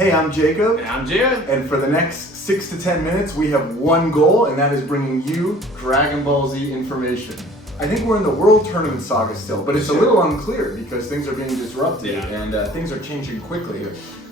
Hey, I'm Jacob. And I'm Jared. And for the next 6 to 10 minutes, we have one goal, and that is bringing you Dragon Ball Z information. I think we're in the World Tournament Saga still, but it's a little unclear because things are being disrupted and things are changing quickly.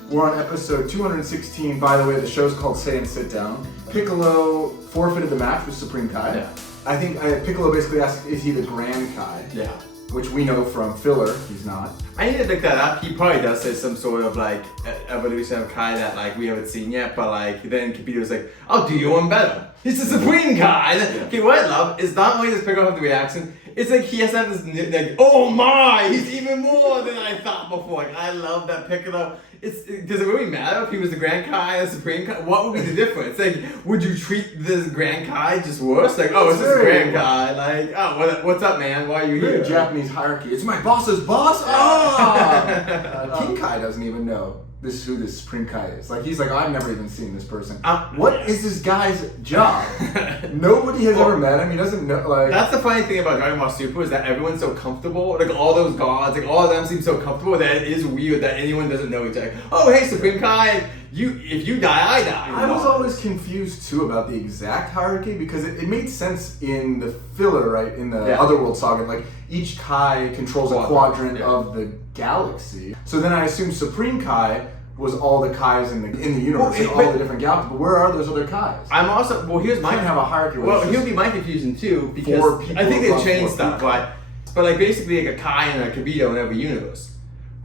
We're on episode 216. By the way, the show's called Say and Sit Down. Piccolo forfeited the match with Supreme Kai. Yeah. I think Piccolo basically asked, is he the Grand Kai? Yeah. Which we know from filler, he's not. I need to look that up. He probably does say some sort of like evolution of Kai that like we haven't seen yet, but like then Kibito's like, I'll do you one better. He's the Supreme Kai. Yeah. Okay, what I love is not only does Piccolo have the reaction, it's like he has to have this like, oh my, he's even more than I thought before. Like I love that Piccolo. Does it really matter if he was the Grand Kai or the Supreme Kai? What would be the difference? Like, would you treat this Grand Kai just worse? Like, oh, it's this Grand Kai. Like, oh, what's up, man? Why are you here? Japanese hierarchy. It's my boss's boss. King Kai doesn't even know who this Supreme Kai is. Like, he's like, oh, I've never even seen this person. What is this guy's job? Nobody has ever met him. He doesn't know. Like, that's the funny thing about Dragon Ball Super is that everyone's so comfortable. Like all those gods, like all of them seem so comfortable that it is weird that anyone doesn't know each other. Oh, hey, Supreme Kai, if you die, I die. I was always confused too about the exact hierarchy because it made sense in the filler, right? In the Otherworld Saga, like each Kai controls a quadrant of the galaxy. So then I assumed Supreme Kai was all the Kais in the universe and all the different galaxies. But where are those other Kais? I'm also here's my can't have a hierarchy. Well, here'll be my confusion too because I think they've changed stuff, but like basically like a Kai and a Kibito in every universe.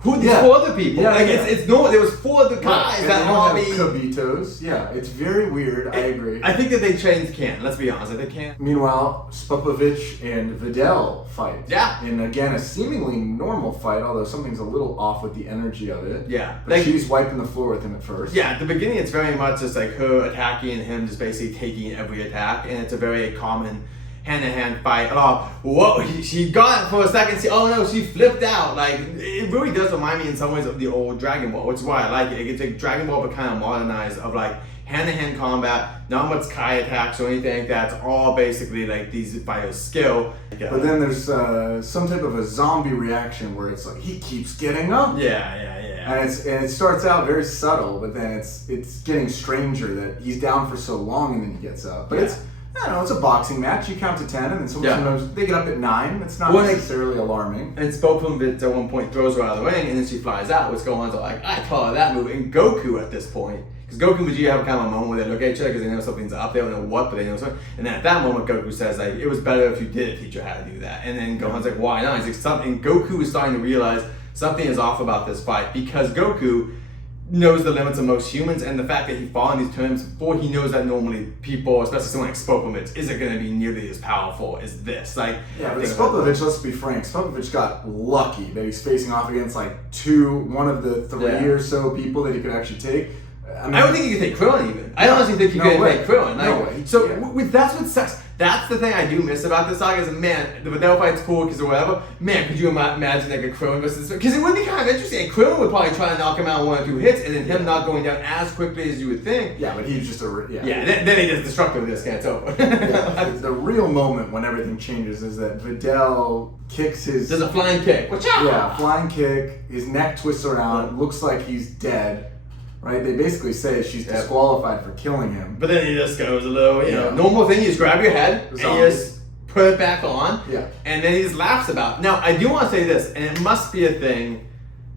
Who these four other people? It's no. There was four other guys that all be Kabitos. Yeah, it's very weird. I agree. I think that they changed canon. Let's be honest, they can't. Meanwhile, Spopovich and Videl fight. Yeah. And again, a seemingly normal fight, although something's a little off with the energy of it. Yeah. But she's wiping the floor with him at first. Yeah, at the beginning, it's very much just like her attacking and him just basically taking every attack, and it's a very common hand-to-hand fight. She got it for a second. She flipped out. Like, it really does remind me in some ways of the old Dragon Ball, which is why I like it. It's like Dragon Ball, but kind of modernized of like hand-to-hand combat, not much Kai attacks or anything. That's all basically like these fighters' skill. But then there's some type of a zombie reaction where it's like he keeps getting up. Yeah. And it starts out very subtle, but then it's getting stranger that he's down for so long and then he gets up. But I don't know, it's a boxing match. You count to 10, and then sometimes they get up at 9. It's not necessarily alarming. And Spopovich at one point throws her out of the ring, and then she flies out. What's going on? So like, I call her that move. And Goku at this point, because Goku and Vegeta have kind of a moment where they look at each other because they know something's up. They don't know what, but they know something. And then at that moment, Goku says like, it was better if you did teach her how to do that. And then Gohan's like, why not? He's like, Goku is starting to realize something is off about this fight because Goku knows the limits of most humans, and the fact that he fought in these tournaments before, he knows that normally people, especially someone like Spopovich, isn't going to be nearly as powerful as this. Like, but Spopovich, let's be frank, Spopovich got lucky that he's facing off against like one of the three or so people that he could actually take. I don't think he could take Krillin even. I honestly think he could take Krillin. Like, no way. So that's what sucks. That's the thing I do miss about this saga is, man, the Videl fight's cool because or whatever. Man, could you imagine like a Krillin versus... Because it would be kind of interesting. Krillin would probably try to knock him out in 1 or 2 hits, and then him not going down as quickly as you would think. Yeah, but he's just then he just destructive this guy. It's over. The real moment when everything changes is that Videl kicks his... There's a flying kick. Watch out! Yeah, flying kick. His neck twists around. Looks like he's dead. Right? They basically say she's disqualified for killing him. But then he just goes a little, normal thing. You just grab your head and you just put it back on. Yeah. And then he just laughs about it. Now, I do want to say this, and it must be a thing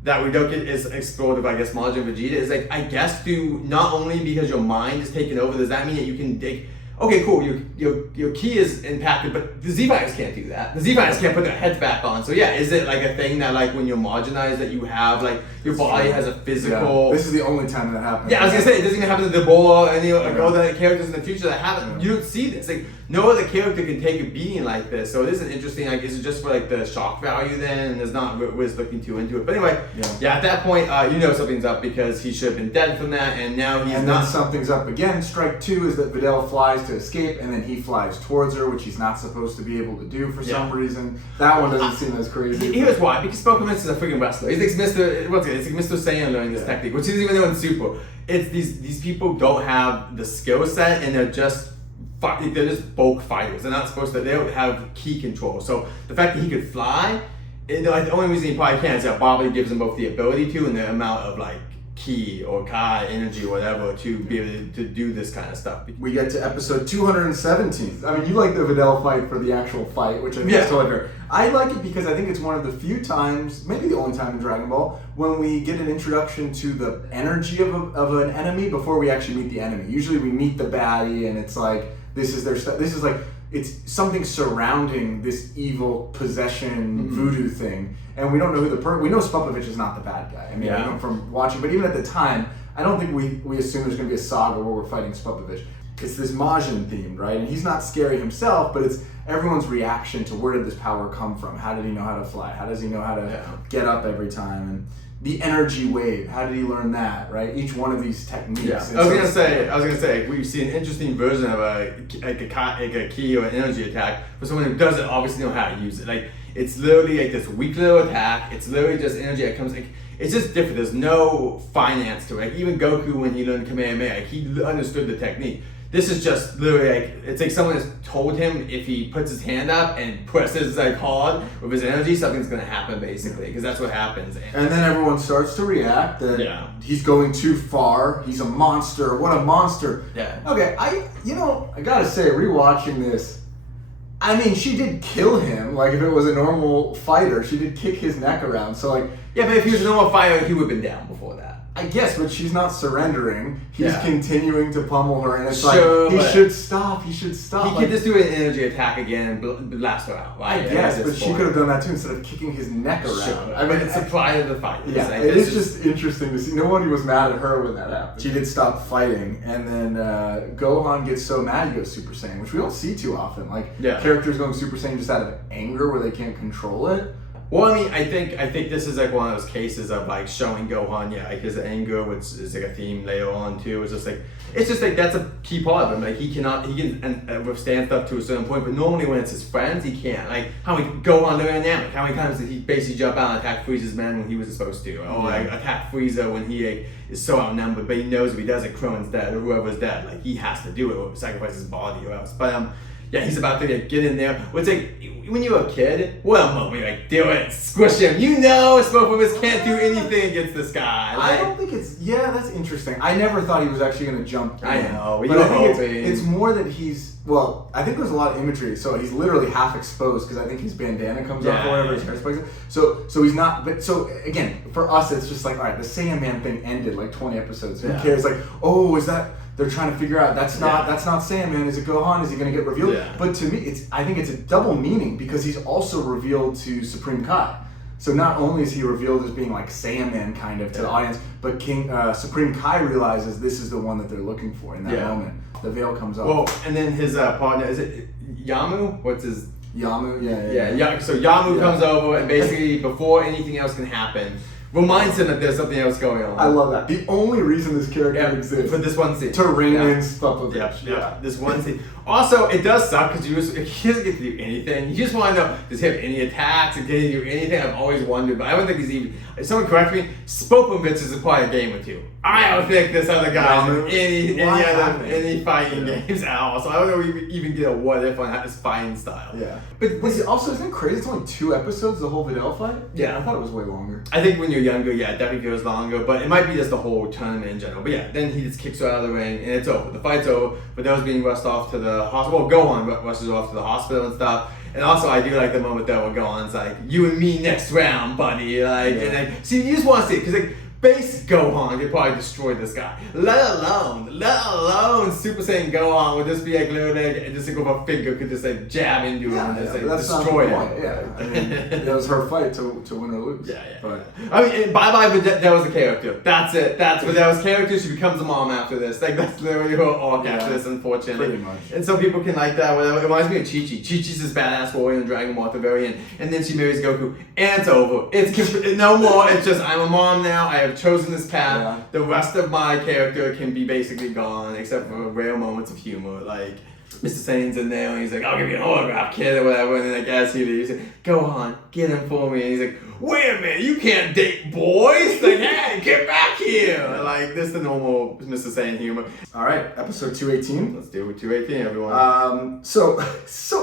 that we don't get is explored by, I guess, Majin Vegeta, is like, I guess not only because your mind is taken over, does that mean that you can dig... Okay, cool, your ki is impacted, but the Z-Fighters can't do that. The Z-Fighters can't put their heads back on. So yeah, is it like a thing that like when you're marginalized that you have like your body has a physical... Yeah. This is the only time that happens. Yeah, I was gonna say, it doesn't even happen to Debola and like all the characters in the future that haven't. You don't see this. Like no other character can take a beating like this. So it is an interesting, like, is it just for like the shock value then? And there's not Wiz looking too into it. But anyway, at that point, something's up because he should have been dead from that, and now he's not. Then something's up again. Strike 2 is that Videl flies to escape, and then he flies towards her, which he's not supposed to be able to do for some reason. That one doesn't seem as crazy. Here's why: because Pokemon is a freaking wrestler. He's like Mr. It's like Mr. Saiyan learning this technique, which isn't even know in Super. It's these people don't have the skill set, and they're just bulk fighters. They're not supposed to. They don't have key control. So the fact that he could fly, the only reason he probably can is that Bobby gives him both the ability to and the amount of like ki or kai energy or whatever to be able to do this kind of stuff. We get to episode 217. I mean, you like the Videl fight for the actual fight, which I think is totally fair. I like it because I think it's one of the few times, maybe the only time in Dragon Ball, when we get an introduction to the energy of an enemy before we actually meet the enemy. Usually we meet the baddie and it's like, this is their stuff. This is like, it's something surrounding this evil possession voodoo thing, and we don't know who we know Spopovich is not the bad guy. I mean, I know from watching, but even at the time, I don't think we assume there's going to be a saga where we're fighting Spopovich. It's this Majin themed, right? And he's not scary himself, but it's everyone's reaction to where did this power come from? How did he know how to fly? How does he know how to get up every time? And the energy wave, how did he learn that, right? Each one of these techniques. Yeah. I was gonna say, we see an interesting version of a ki or an energy attack for someone who doesn't obviously know how to use it. Like, it's literally like this weak little attack. It's literally just energy that comes. Like, it's just different. There's no finance to it. Like, even Goku, when he learned Kamehameha, like, he understood the technique. This is just literally like, it's like someone has told him if he puts his hand up and presses like hard with his energy, something's gonna happen basically, because that's what happens. And then everyone starts to react that he's going too far, he's a monster, what a monster. Yeah. Okay, I gotta say, rewatching this, I mean, she did kill him, like if it was a normal fighter, she did kick his neck around, so like... Yeah, but if he was a normal fighter, he would have been down before that. I guess, but she's not surrendering. He's continuing to pummel her, and it's sure, like, he should stop. He could just do an energy attack again and blast her out. Right? I guess, but she could have done that too instead of kicking his neck around. Sure. I mean, it's a pride of the fight. Yeah, like, it is just interesting to see. Nobody was mad at her when that happened. She did stop fighting, and then Gohan gets so mad he goes Super Saiyan, which we don't see too often. Like, characters going Super Saiyan just out of anger where they can't control it. Well, I mean, I think this is like one of those cases of like showing Gohan, like his anger, which is like a theme later on too. It's just like that's a key part of him. Like he can withstand stuff to a certain point, but normally when it's his friends, he can't. Like how many Gohan dynamic? How many times did he basically jump out and attack Frieza's men when he was supposed to, or like attack Frieza when he is so outnumbered? But he knows if he does it, Kron's dead or whoever's dead. Like he has to do it, or sacrifice his body or else. But yeah, he's about to get in there. Well, it's like, when you're a kid, what a moment, like, do it, squish him. You know Spopovich can't do anything against this guy. Like, I don't think it's, that's interesting. I never thought he was actually going to jump in. I know, but I think it's more that he's, I think there's a lot of imagery, so he's literally half exposed, because I think his bandana comes off or whatever, his hair spikes. So he's not, but so, again, for us, it's just like, all right, the Saiyaman thing ended like 20 episodes. Who cares? Like, is that... They're trying to figure out that's not Saiyaman. Is it Gohan? Is he going to get revealed? Yeah. But to me, I think it's a double meaning because he's also revealed to Supreme Kai. So not only is he revealed as being like Saiyaman kind of to the audience, but Supreme Kai realizes this is the one that they're looking for in that moment. The veil comes off. Well, and then his partner, is it Yamu? What's his? Yamu, yeah. So Yamu comes over and basically before anything else can happen, reminds him that there's something else going on. I love that. The only reason this character exists for this one scene to rein in Spopovich. This one scene. Also, it does suck because he doesn't get to do anything. You just want to know, does he have any attacks? Did he do anything? I've always wondered, but I don't think he's even. If someone corrects me, Spopovich is probably a game or two. I don't think this other guy in any fighting games at all. So I don't know if we even get a what if on his fighting style. Yeah. But also, isn't it crazy? It's only 2 episodes, the whole Videl fight? Yeah. I thought it was way longer. I think when you're younger, it definitely feels longer, but it might be just the whole tournament in general. But yeah, then he just kicks her out of the ring and it's over. The fight's over, but Videl's being rushed off to the hospital. Gohan rushes her off to the hospital and stuff. And also, I do like the moment that where Gohan's like, "You and me next round, buddy." And like, see, you just want to see it because like, base Gohan could probably destroy this guy. Let alone Super Saiyan Gohan would just be like literally and just like with a finger could just like jab into him and just like destroy him. Yeah, I mean, that was her fight to win or lose. But I mean, bye Videl was a character. That's it. That's Videl's character. She becomes a mom after this. Like that's literally her arc after this, unfortunately. Pretty much. And some people can like that. Whatever. It reminds me of Chi-Chi. Chi-Chi's this badass warrior in Dragon Ball at the very end, and then she marries Goku, and it's over. It's no more. It's just I'm a mom now. I have chosen this path. Yeah. The rest of my character can be basically gone, except for rare moments of humor, like Mr. Saiyan's in there and he's like, "I'll give you an autograph, kid," or whatever, and then like as he leaves, he's like, "Gohan, get him for me," and he's like, "Wait a minute, you can't date boys." Like, "Hey, get back here!" Like this is the normal Mr. Saiyan humor. All right, episode 218. Let's do 218, everyone. So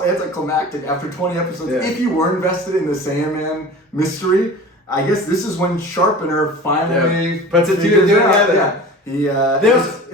anticlimactic after 20 episodes. If you were invested in the Saiyaman mystery, I guess this is when Sharpener finally puts it figures it out. together. Yeah.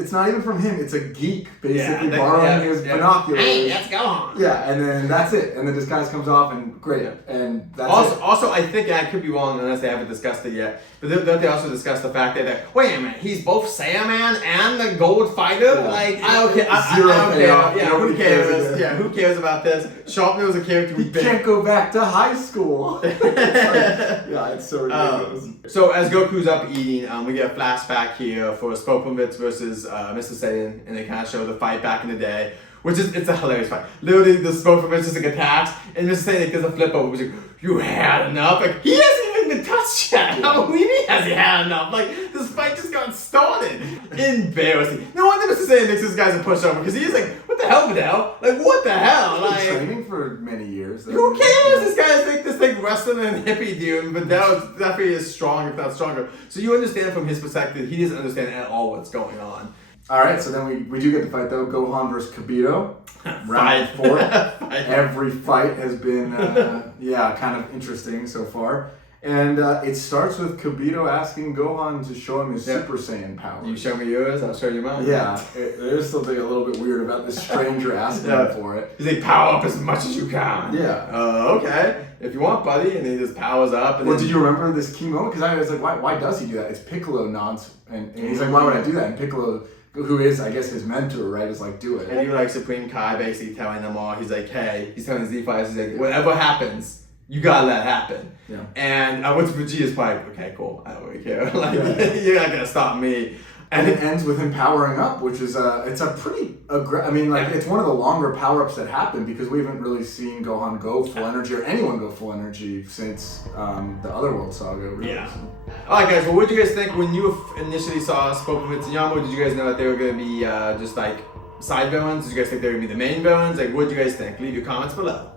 It's not even from him. It's a geek basically borrowing his binoculars. Hey, let's go on. Yeah, and then that's it. And the disguise comes off, and great. And that's it. Also, I think I could be wrong unless they haven't discussed it yet. But don't they also discuss the fact that wait a minute, he's both Saiyaman and the Gold Fighter? Yeah. Like I don't care. Zero I don't payoff. care. Yeah, Nobody who cares? cares. Yeah, who cares about this? Sharpener was a character He can't go back to high school. It's so ridiculous. So as Goku's up eating, we get a flashback here for Spopovich versus Mr. Satan, and they kind of show the fight back in the day, which is it's a hilarious fight. Literally, the Spopovich just like attacks, and Mr. Satan does a flip over, which is like, you had enough. Like he hasn't even been touched yet. How many has he had enough? Like this fight just got started. Embarrassing. No wonder Mr. Satan thinks this guy's a pushover because he's like, what the hell, Vidal? Like what the hell? He's Like been training for many years. who cares? This guy's like this like wrestling and hippie dude, but now it's definitely is strong, if not stronger. So you understand from his perspective, he doesn't understand at all what's going on. All right, so then we do get the fight though. Gohan versus Kibito, round 4. Every fight has been kind of interesting so far, and it starts with Kibito asking Gohan to show him his Super Saiyan powers. You show me yours, I'll show you mine. Yeah, there's something a little bit weird about this stranger asking him for it. He's like, power up as much as you can. Yeah. Okay. If you want, buddy. And he just powers up. And Well, did you remember this key moment? Because I was like, why does he do that? It's Piccolo nods, and he's like, why would I do that? And Piccolo, who is, I guess, his mentor, right, is like, do it. And you like Supreme Kai basically telling them all, he's like, hey, he's telling his Z-Fighters, he's like, whatever happens, you gotta let happen. Yeah. And what's Vegeta's probably, okay, cool, I don't really care. Like, you're not gonna stop me. And it ends with him powering up, which is it's a pretty it's one of the longer power-ups that happen because we haven't really seen Gohan go full energy or anyone go full energy since the Otherworld saga, really. Yeah. Alright guys, well what did you guys think when you initially saw Spopovich and Yambo? Did you guys know that they were gonna be just like side villains? Did you guys think they were gonna be the main villains? Like what did you guys think? Leave your comments below.